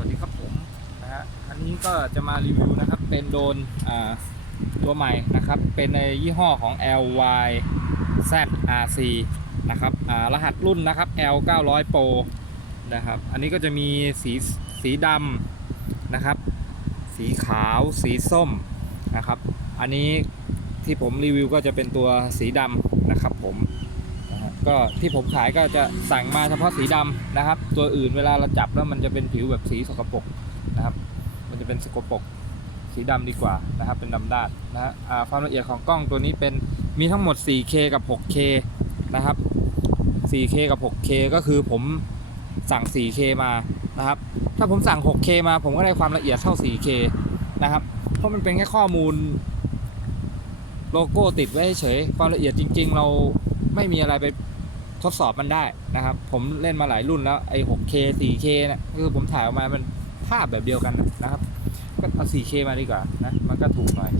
วัสดีครับผมนะฮะอันนี้ก็จะมารีวิวนะครับ เป็นโดนอ่าตัวใหม่นะครับ เป็นในยี่ห้อของ LY ZRC นะครับอ่ารหัสรุ่นนะครับ L 900 Pro นะครับ อันนี้ก็จะมีสีสีดำนะครับ สีขาวสีส้มนะครับ อันนี้ที่ผมรีวิวก็จะเป็นตัวสีดำนะครับผม ก็ที่ผมขายก็จะสั่งมาเฉพาะสีดำนะครับ ตัวอื่นเวลาเราจับแล้วมันจะเป็นผิวแบบสีสกปรกนะครับ มันจะเป็นสกปรกสีดำดีกว่านะครับ เป็นดำด้านนะฮะความละเอียดของกล้องตัวนี้เป็นมีทั้งหมด 4K กับ 6K นะครับ 4K กับ 6K ก็คือผมสั่ง 4K มานะครับ ถ้าผมสั่ง 6K มาผมก็ได้ความละเอียดเท่า 4K นะครับ เพราะมันเป็นแค่ข้อมูลโลโก้ติดไว้เฉย ความละเอียดจริง ๆ เราไม่มีอะไรไป ทดสอบมันได้นะครับ ผมเล่นมาหลายรุ่นแล้วไอ้ 6K 4K นะคือผมถ่ายออกมาเป็นภาพแบบเดียวกันนะครับ ก็เอา 4K มาดีกว่านะ มันก็ถูกหน่อย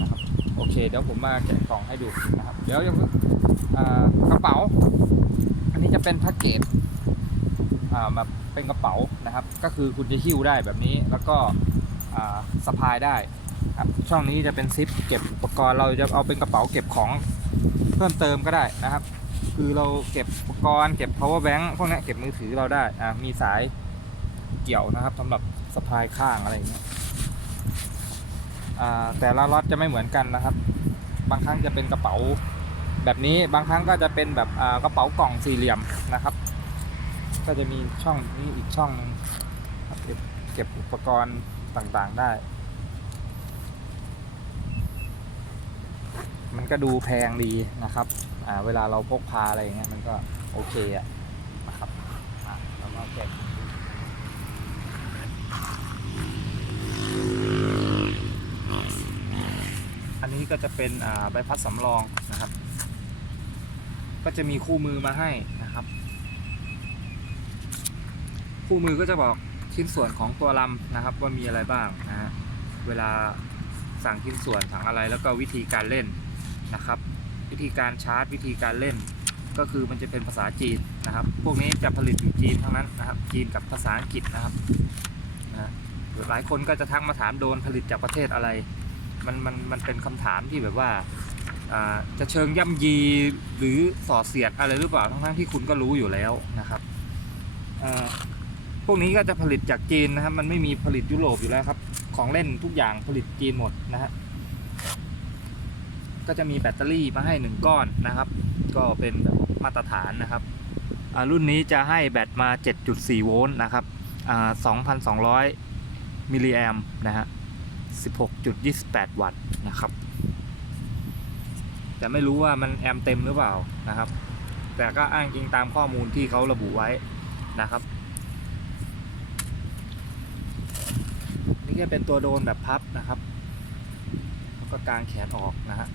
นะครับโอเคเดี๋ยวผมมาแกะกล่องให้ดูนะครับ เดี๋ยวยังกระเป๋า อันนี้จะเป็นแพ็กเกจอ่าแบบเป็นกระเป๋านะครับ ก็คือคุณจะหิ้วได้แบบนี้แล้วก็สะพายได้ครับช่องนี้จะเป็นซิปเก็บอุปกรณ์เราจะเอาเป็นกระเป๋าเก็บของเพิ่มเติมก็ได้นะครับ คือเราเก็บอุปกรณ์เก็บ power bank พวกนี้เก็บมือถือเราได้อ่ามีสายเกี่ยวนะครับสำหรับสะพายข้างอะไรอย่างเงี้ยอ่าแต่ละล็อตจะไม่เหมือนกันนะครับ บางครั้งจะเป็นกระเป๋าแบบนี้บางครั้งก็จะเป็นแบบอ่ากระเป๋ากล่องสี่เหลี่ยมนะครับ ก็จะมีช่องนี้อีกช่องหนึงเก็บเก็บอุปกรณ์ต่างๆได้ มันก็ดูแพงดีนะครับ เวลาเราพกพาอะไรอย่างเงี้ยมันก็โอเคอะนะครับอะเรามาแกะอันนี้ก็จะเป็นใบพัดสำรองนะครับ ก็จะมีคู่มือมาให้นะครับ คู่มือก็จะบอกชิ้นส่วนของตัวลำนะครับ ว่ามีอะไรบ้างนะฮะเวลาสั่งชิ้นส่วนสั่งอะไรแล้วก็วิธีการเล่นนะครับ วิธีการชาร์จ วิธีการเล่น ก็คือมันจะเป็นภาษาจีนนะครับ พวกนี้จะผลิตอยู่จีนทั้งนั้นนะครับ จีนกับภาษาอังกฤษนะครับนะหลายคนก็จะทักมาถามโดนผลิตจากประเทศอะไร มันมันมันเป็นคำถามที่แบบว่าจะเชิงย่ำยีหรือส่อเสียดอะไรหรือเปล่าทั้งๆที่คุณก็รู้อยู่แล้วนะครับพวกนี้ก็จะผลิตจากจีนนะครับ มันไม่มีผลิตยุโรปอยู่แล้วครับ ของเล่นทุกอย่างผลิตจีนหมดนะฮะ ก็จะมีแบตเตอรี่มาให้ 1 ก้อนนะครับ ก็เป็นแบบมาตรฐานนะครับรุ่นนี้จะให้แบตมา 7.4 โวลต์นะครับอ่า2,200 มิลลิแอมป์นะฮะ 16.28 วัตต์นะครับ แต่ไม่รู้ว่ามันแอมเต็มหรือเปล่านะครับ แต่ก็อ้างอิงตามข้อมูลที่เขาระบุไว้นะครับนี่ก็เป็นตัวโดนแบบพับนะครับ แล้วก็กางแขนออกนะฮะ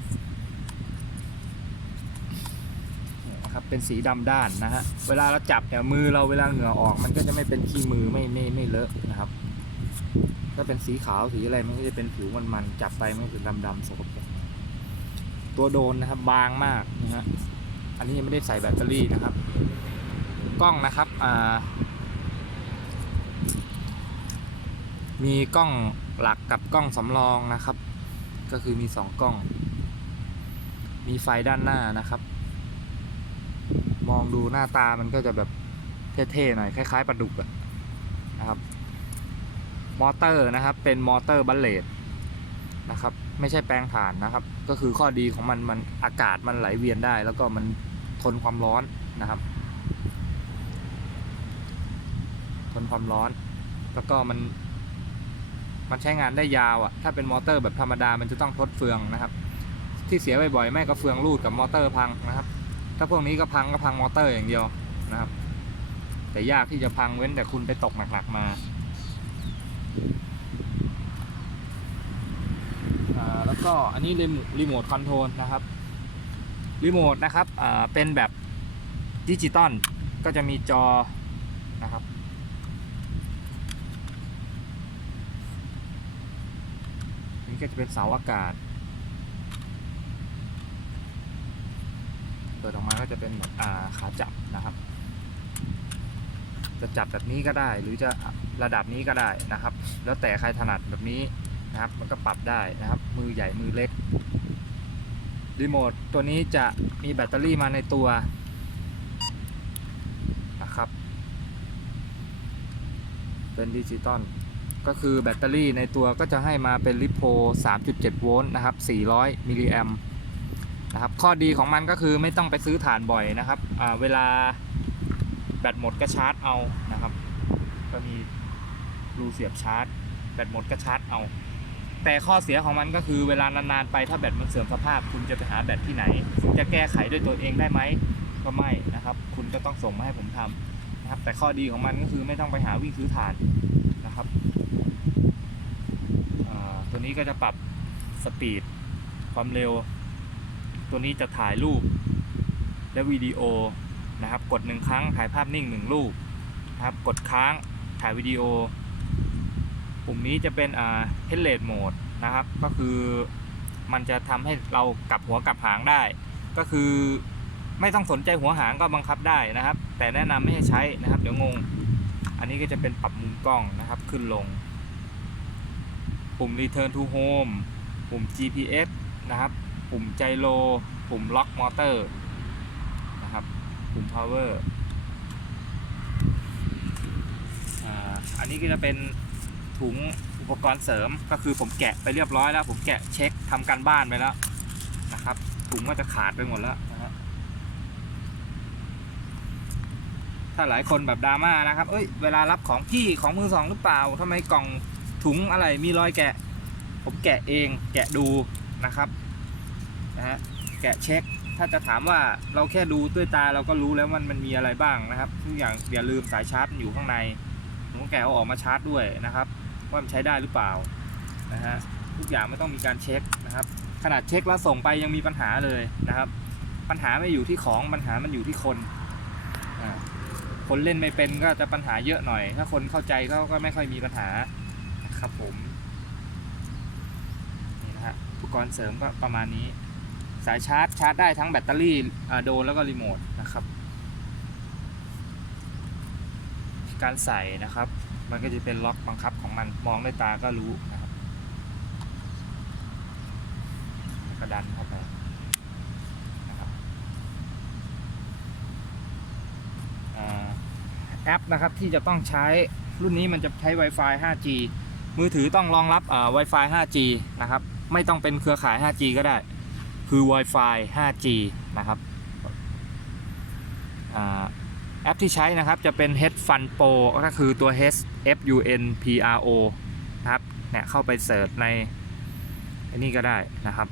เนะครับเป็นสีดำด้านนะฮะเวลาเราจับเนี่ยมือเราเวลาเหงื่อออกมันก็จะไม่เป็นขี้มือไม่ไม่ไม่เลอะนะครับ ถ้าเป็นสีขาวสีอะไรมันก็จะเป็นผิวมันๆจับไปมันก็จะดำดำๆสกปรกตัวโดนนะครับบางมากนะฮะอันนี้ยังไม่ได้ใส่แบตเตอรี่นะครับ กล้องนะครับอ่ามีกล้องหลักกับกล้องสำรองนะครับ ก็คือมีสองกล้อง มีไฟด้านหน้านะครับ องดูหน้าตามันก็จะแบบเท่ๆหน่อยคล้ายๆปลาดุกอะนะครับ มอเตอร์นะครับ เป็นมอเตอร์บัลเลตนะครับ ไม่ใช่แปลงถ่านนะครับ ก็คือข้อดีของมันมันอากาศมันไหลเวียนได้ แล้วก็มันทนความร้อนนะครับ ทนความร้อน แล้วก็มัน มันใช้งานได้ยาวอะ่ะ ถ้าเป็นมอเตอร์แบบธรรมดามันจะต้องทดเฟืองนะครับ ที่เสียบ่อยๆไม่ก็เฟืองรูดกับมอเตอร์พังนะครับ ถ้าพวกนี้ก็พังก็พังมอเตอร์อย่างเดียวนะครับ แต่ยากที่จะพังเว้นแต่คุณไปตกหนักๆมาแล้วก็อันนี้รีโมรีโมทคอนโทรลนะครับรีโมทนะครับเป็นแบบดิจิตอลก็จะมีจอนะครับ นี่ก็จะเป็นเสาอากาศ ปิดออกมาก็จะเป็นแบบอ่าขาจับนะครับ จะจับแบบนี้ก็ได้ หรือจะระดับนี้ก็ได้นะครับ แล้วแต่ใครถนัดแบบนี้นะครับ มันก็ปรับได้นะครับ มือใหญ่มือเล็กรีโมทตัวนี้จะมีแบตเตอรี่มาในตัวนะครับ เป็นดิจิตอลก็คือแบตเตอรี่ในตัวก็จะให้มาเป็นลิโพ3.7 โวลต์นะครับ 400 มิลลิแอม นะครับ ข้อดีของมันก็คือไม่ต้องไปซื้อถ่านบ่อยนะครับเวลาแบตหมดก็ชาร์จเอานะครับ ก็มีรูเสียบชาร์จ แบตหมดก็ชาร์จเอา แต่ข้อเสียของมันก็คือเวลานานๆไปถ้าแบตมันเสื่อมสภาพ คุณจะไปหาแบตที่ไหน จะแก้ไขด้วยตัวเองได้ไหมก็ไม่นะครับ คุณก็ต้องส่งมาให้ผมทำนะครับ แต่ข้อดีของมันก็คือไม่ต้องไปหาวิ่งซื้อถ่านนะครับตัวนี้ก็จะปรับสปีดความเร็ว ตัวนี้จะถ่ายรูป และวิดีโอนะครับ กดหนึ่งครั้งถ่ายภาพนิ่งหนึ่งรูปนะครับ กดค้างถ่ายวิดีโอ ปุ่มนี้จะเป็นอ่า headlet mode นะครับ ก็คือมันจะทำให้เรากลับหัวกลับหางได้ ก็คือไม่ต้องสนใจหัวหางก็บังคับได้นะครับ แต่แนะนำไม่ให้ใช้นะครับ เดี๋ยวงง อันนี้ก็จะเป็นปรับมุมกล้องนะครับ ขึ้นลง ปุ่ม return to home ปุ่ม GPS นะครับ ปุ่มไจโรปุ่มล็อกมอเตอร์นะครับปุ่ม power อ่าอันนี้ก็จะเป็นถุงอุปกรณ์เสริมก็คือผมแกะไปเรียบร้อยแล้ว ผมแกะเช็คทำการบ้านไปแล้วนะครับถุงก็จะขาดไปหมดแล้วนะฮะถ้าหลายคนแบบดราม่านะครับ เอ้ย เวลารับของพี่ของมือสองหรือเปล่าทำไมกล่องถุงอะไรมีรอยแกะ ผมแกะเองแกะดูนะครับ นะฮะแกะเช็ค ถ้าจะถามว่าเราแค่ดูด้วยตาเราก็รู้แล้วมันมันมีอะไรบ้างนะครับทุกอย่างอย่าลืมสายชาร์จมันอยู่ข้างในผมแกะเอาออกมาชาร์จด้วยนะครับว่ามันใช้ได้หรือเปล่านะฮะทุกอย่างไม่ต้องมีการเช็คนะครับขนาดเช็คแล้วส่งไปยังมีปัญหาเลยนะครับ ปัญหาไม่อยู่ที่ของปัญหามันอยู่ที่คนคนเล่นไม่เป็นก็จะปัญหาเยอะหน่อย ถ้าคนเข้าใจเขาก็ไม่ค่อยมีปัญหานะครับผมนี่นะฮะอุปกรณ์เสริมก็ประมาณนี้ สายชาร์จชาร์จได้ทั้งแบตเตอรี่โดนแล้วก็รีโมทนะครับ การใส่นะครับ มันก็จะเป็นล็อกบังคับของมันมองด้วยตาก็รู้นะครับแล้วก็ดันเข้าไปนะครับอแอปนะครับที่จะต้องใช้รุ่นนี้มันจะใช้ Wi-Fi 5G มือถือต้องรองรับอ่า Wi-Fi 5G นะครับ ไม่ต้องเป็นเครือข่าย 5G ก็ได้ คือ Wi-Fi 5G นะครับอแอปที่ใช้นะครับจะเป็น Headfun Pro ก็คือตัว H F U N P R O นะครับเนี่ยเข้าไปเสิร์ชในอันนี้ก็ได้นะครับ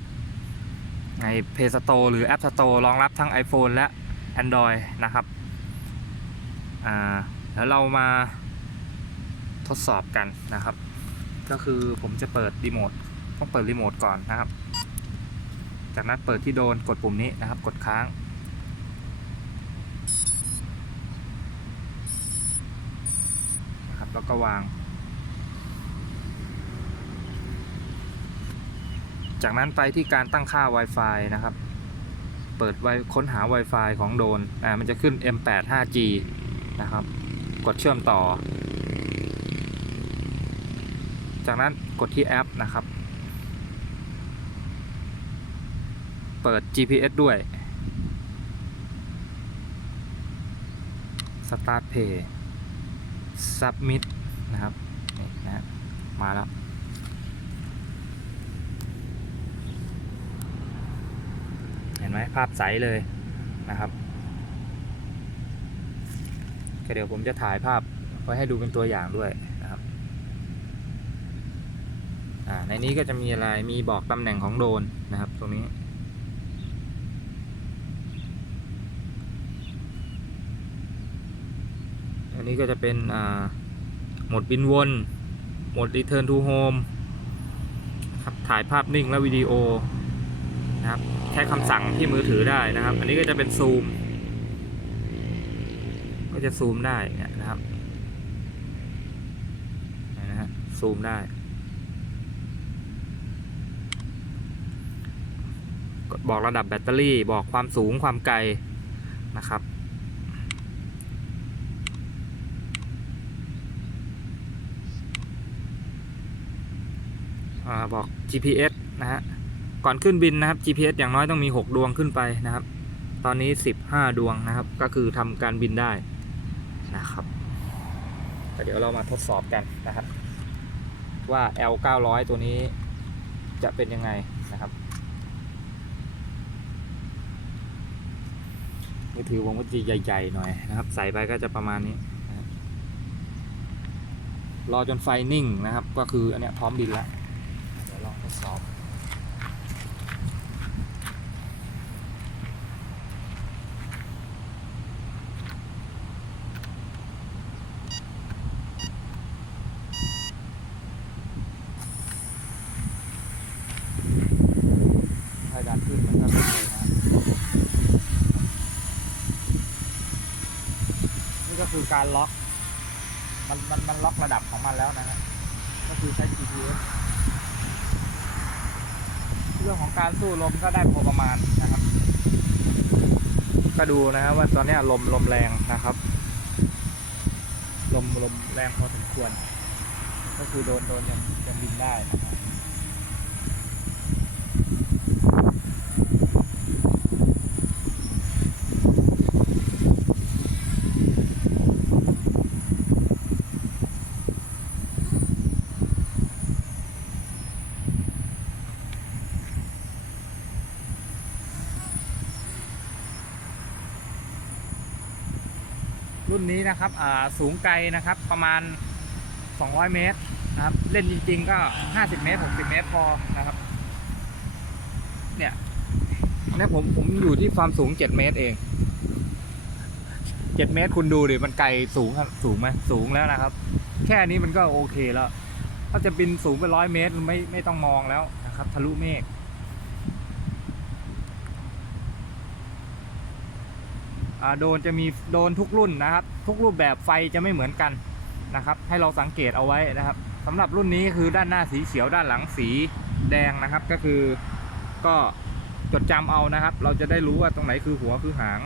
ใน Play Store หรือ App Store รองรับทั้ง iPhone และ Android นะครับแล้วเรามาทดสอบกันนะครับ ก็คือผมจะเปิดรีโมทต้องเปิดรีโมทก่อนนะครับ จากนั้นเปิดที่โดนกดปุ่มนี้นะครับ กดค้าง นะครับ แล้วก็วาง จากนั้นไปที่การตั้งค่า Wi-Fi นะครับ เปิดไว้ค้นหา Wi-Fi ของโดน อ่า มันจะขึ้น M8 5G นะครับ กดเชื่อมต่อ จากนั้นกดที่แอปนะครับ เปิด GPS ด้วย Start Pay Submit นะครับนี่นะมาแล้ว เห็นไหมภาพใสเลยนะครับเดี๋ยวผมจะถ่ายภาพไว้ให้ดูเป็นตัวอย่างด้วยนะครับในนี้ก็จะมีอะไรมีบอกตำแหน่งของโดรนนะครับ ตรงนี้ อั นนี้ก็จะเป็นโหมดบินวน โหมด Return to Home ครับถ่ายภาพนิ่งและวิดีโอนะครับใช้คำสั่งที่มือถือได้นะครับ อันนี้ก็จะเป็นซูม ก็จะซูมได้เนี่ยนะครับนี่นะฮะซูมได้กดบอกระดับแบตเตอรี่บอกความสูงความไกลนะครับ อาบอก GPS นะฮะก่อนขึ้นบินนะครับ GPS อย่างน้อยต้องมี 6 ดวงขึ้นไปนะครับ ตอนนี้ 15 ดวงนะครับ ก็คือทำการบินได้นะครับเดี๋ยวเรามาทดสอบกันนะครับ ว่า L 900ตัวนี้จะเป็นยังไงนะครับมือถือผมก็จะใหญ่ ๆ หน่อยนะครับ ใส่ไปก็จะประมาณนี้รอจนไฟนิ่งนะครับ ก็คืออันเนี้ยพร้อมบินแล้ว ดสอบ ถ้าดันขึ้นมันก็ขึ้นเลยนะนี่ก็คือการล็อก มันมันมันล็อกระดับของมันแล้วนะฮะก็คือใช้ GPS เรื่องของการสู้ลมก็ได้พอประมาณนะครับ ก็ดูนะครับว่าตอนนี้ลมลมแรงนะครับ ลมลมแรงพอสมควร ก็คือโดนโดนยังยังบินได้นะครับ รุ่ นนี้นะครับอ่าสูงไกลนะครับประมาณ 200 เมตรนะครับเล่นจริงๆก็ 50 เมตร 60 เมตรพอนะครับ เนี่ยนี่ผมผมอยู่ที่ความสูง 7 เมตรเอง 7 เมตรคุณดูดิมันไกลสูงสูงไหมสูงแล้วนะครับ แค่นี้มันก็โอเคแล้ว ถ้าจะบินสูงไปร้อยเมตรไม่ไม่ต้องมองแล้วนะครับ ทะลุเมฆ อ่า โดนจะมีโดนทุกรุ่นนะครับ ทุกรูปแบบไฟจะไม่เหมือนกันนะครับ ให้เราสังเกตเอาไว้นะครับสำหรับรุ่นนี้คือด้านหน้าสีเขียวด้านหลังสีแดงนะครับก็คือก็จดจำเอานะครับ เราจะได้รู้ว่าตรงไหนคือหัวคือหาง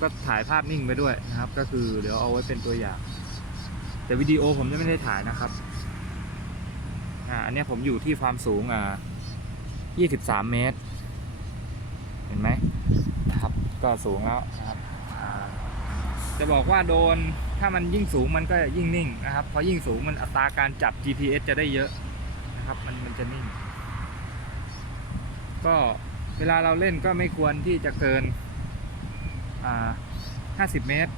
ก็ถ่ายภาพนิ่งไปด้วยนะครับ ก็คือเดี๋ยวเอาไว้เป็นตัวอย่าง แต่วิดีโอผมจะไม่ได้ถ่ายนะครับอ่าอันนี้ผมอยู่ที่ความสูงอ่า23 เมตร เห็นไหมนะครับ ก็สูงแล้วนะครับจะบอกว่าโดนถ้ามันยิ่งสูงมันก็ยิ่งนิ่งนะครับเพราะยิ่งสูงมันอัตราการจับ GPS จะได้เยอะนะครับมันมันจะนิ่ง ก็เวลาเราเล่นก็ไม่ควรที่จะเกิน อ่าห้าสิบเมตร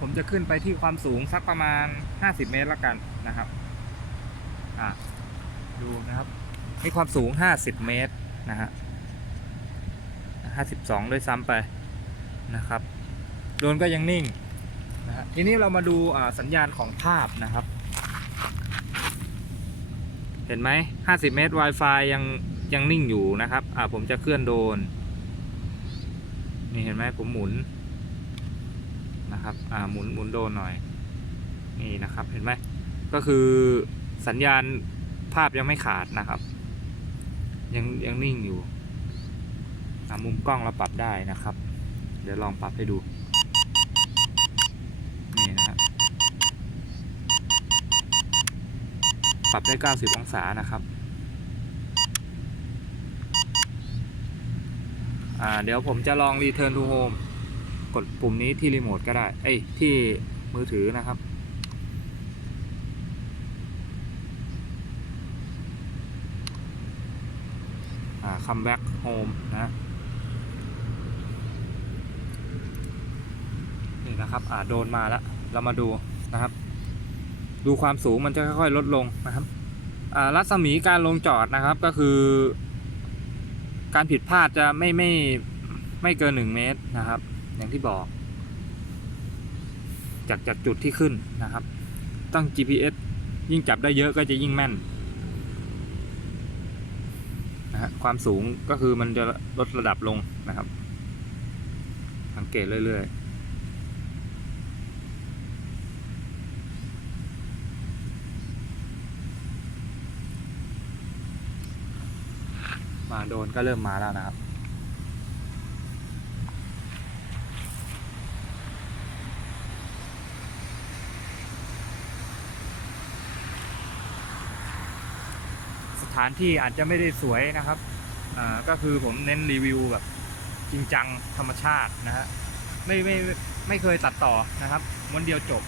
ผมจะขึ้นไปที่ความสูงสักประมาณห้าสิบเมตรละกันนะครับดูนะครับนี่ความสูงห้าสิบเมตรนะฮะห้าสิบสองด้วยซ้ำไปนะครับโดนก็ยังนิ่งนะฮะทีนี้เรามาดูสัญญาณของภาพนะครับ เห็นไหมห้าสิบเมตร Wi-Fi ยังยังนิ่งอยู่นะครับ อ่าผมจะเคลื่อนโดน นี่เห็นไหมผมหมุนนะครับ อ่าหมุนหมุนโดนหน่อย นี่นะครับเห็นไหมก็คือสัญญาณภาพยังไม่ขาดนะครับ ยังยังนิ่งอยู่อ่ามุมกล้องเราปรับได้นะครับ เดี๋ยวลองปรับให้ดู นี่นะครับปรับได้ 90 องศานะครับ อ่าเดี๋ยวผมจะลอง Return to Home กดปุ่มนี้ที่รีโมทก็ได้ เอ้ยที่มือถือนะครับ อ่า come back home นะนี่นะครับอ่าโดนมาแล้ว เรามาดูนะครับ ดูความสูงมันจะค่อยๆลดลงนะครับรัศมีการลงจอดนะครับก็คือ การผิดพลาดจะไม่ไม่ไม่เกินหนึ่งเมตรนะครับ อย่างที่บอก จากจากจุดที่ขึ้นนะครับ ตั้ง GPS ยิ่งจับได้เยอะก็จะยิ่งแม่นนะฮะความสูงก็คือมันจะลดระดับลงนะครับ สังเกตเรื่อยๆ โดนก็เริ่มมาแล้วนะครับ สถานที่อาจจะไม่ได้สวยนะครับก็คือผมเน้นรีวิวแบบจริงจังธรรมชาตินะฮะไม่ไม่ไม่ไม่เคยตัดต่อนะครับม้วนเดียวจบ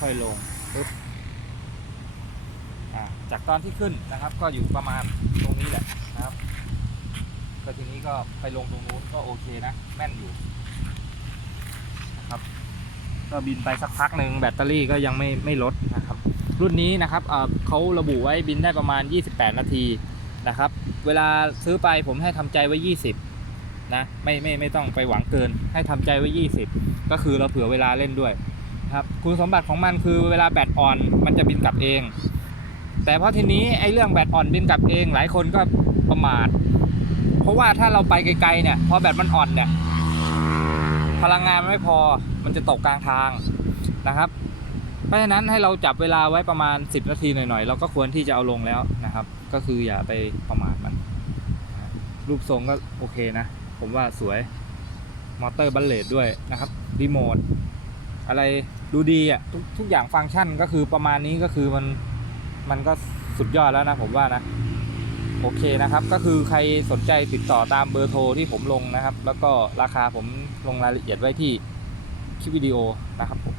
ค่อยลงปึ๊บจากตอนที่ขึ้นนะครับก็อยู่ประมาณตรงนี้แหละนะครับ ก็ทีนี้ก็ไปลงตรงนู้นก็โอเคนะแม่นอยู่นะครับก็บินไปสักพักหนึ่งแบตเตอรี่ก็ยังไม่ไม่ลดนะครับ รุ่นนี้นะครับเเขาระบุไว้บินได้ประมาณ 28 นาทีนะครับ เวลาซื้อไปผมให้ทำใจไว้ 20นะไม่ไม่ไม่ต้องไปหวังเกินให้ทำใจไว้ 20 ก็คือเราเผื่อเวลาเล่นด้วย ครับคุณสมบัติของมันคือเวลาแบตอ่อนมันจะบินกลับเอง แต่เพราะทีนี้ไอ้เรื่องแบตอ่อนบินกลับเอง หลายคนก็ประมาท เพราะว่าถ้าเราไปไกลๆเนี่ยพอแบตมันอ่อนเนี่ยพลังงานมันไม่พอมันจะตกกลางทางนะครับ เพราะฉะนั้นให้เราจับเวลาไว้ประมาณ 10 นาทีหน่อยๆ เราก็ควรที่จะเอาลงแล้วนะครับ ก็คืออย่าไปประมาทมัน รูปทรงก็โอเคนะ ผมว่าสวย มอเตอร์บัลเลตด้วยนะครับรีโมทอะไร ดูดีอะทุกทุกอย่างฟังก์ชันก็คือประมาณนี้ก็คือมันมันก็สุดยอดแล้วนะผมว่านะ โอเคนะครับ ก็คือใครสนใจติดต่อตามเบอร์โทรที่ผมลงนะครับ แล้วก็ราคาผมลงรายละเอียดไว้ที่คลิปวิดีโอนะครับผม